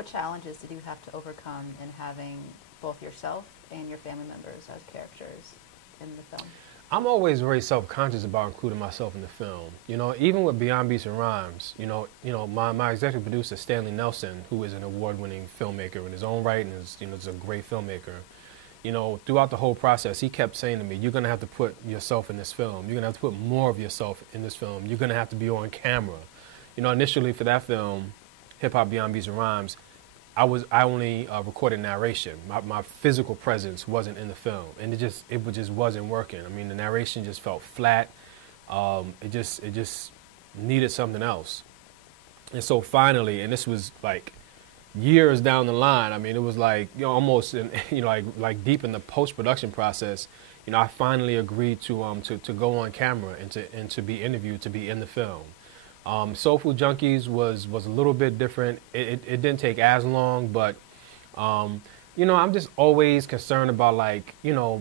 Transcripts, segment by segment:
What challenges did you have to overcome in having both yourself and your family members as characters in the film? I'm always very self-conscious about including myself in the film. Even with Beyond Beats and Rhymes, my executive producer, Stanley Nelson, who is an award-winning filmmaker in his own right and is a great filmmaker, throughout the whole process, he kept saying to me, you're going to have to put yourself in this film. You're going to have to put more of yourself in this film. You're going to have to be on camera. Initially for that film, Hip Hop Beyond Beats and Rhymes, I only recorded narration. My physical presence wasn't in the film, and it just wasn't working. I mean, the narration just felt flat. It just needed something else. And so finally, and this was like years down the line. I mean, it was like almost in, like deep in the post-production process. I finally agreed to go on camera and to be interviewed, to be in the film. Soul Food Junkies was a little bit different. It didn't take as long, but I'm just always concerned about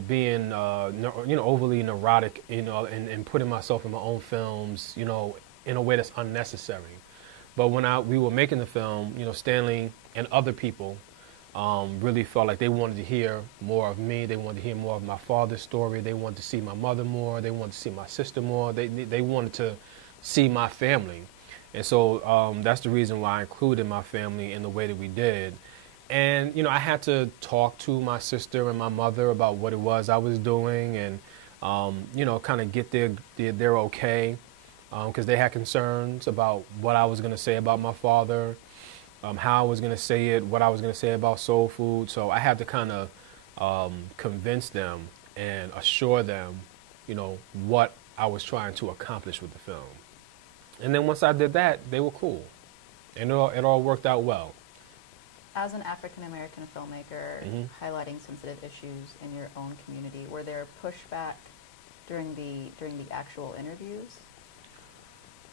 being overly neurotic, and putting myself in my own films, in a way that's unnecessary. But when we were making the film, Stanley and other people really felt like they wanted to hear more of me. They wanted to hear more of my father's story. They wanted to see my mother more. They wanted to see my sister more. They wanted to see my family. And so that's the reason why I included my family in the way that we did. And, I had to talk to my sister and my mother about what it was I was doing and, kind of get their okay, because they had concerns about what I was going to say about my father, how I was going to say it, what I was going to say about soul food. So I had to kind of convince them and assure them, what I was trying to accomplish with the film. And then once I did that, they were cool. And it all worked out well. As an African-American filmmaker, highlighting sensitive issues in your own community, were there pushback during the actual interviews?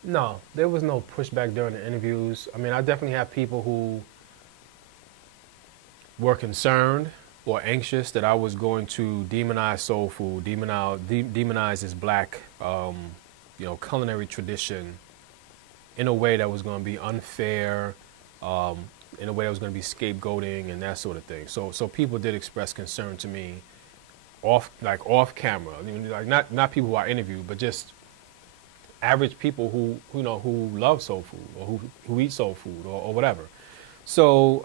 No, there was no pushback during the interviews. I mean, I definitely have people who were concerned or anxious that I was going to demonize soul food, demonize this black, culinary tradition in a way that was going to be unfair, in a way that was going to be scapegoating and that sort of thing. So people did express concern to me off camera. I mean, not people who I interviewed, but just average people who love soul food or who eat soul food or whatever. So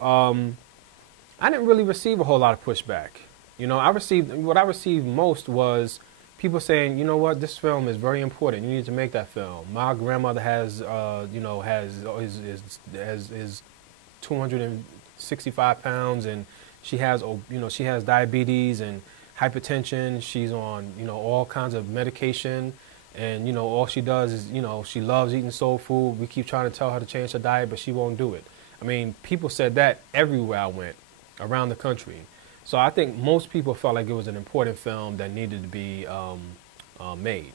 I didn't really receive a whole lot of pushback. What I received most was people saying, you know what, this film is very important. You need to make that film. My grandmother is 265 pounds, and she has diabetes and hypertension. She's on, all kinds of medication, and, all she does is, she loves eating soul food. We keep trying to tell her to change her diet, but she won't do it. I mean, people said that everywhere I went around the country. So I think most people felt like it was an important film that needed to be made.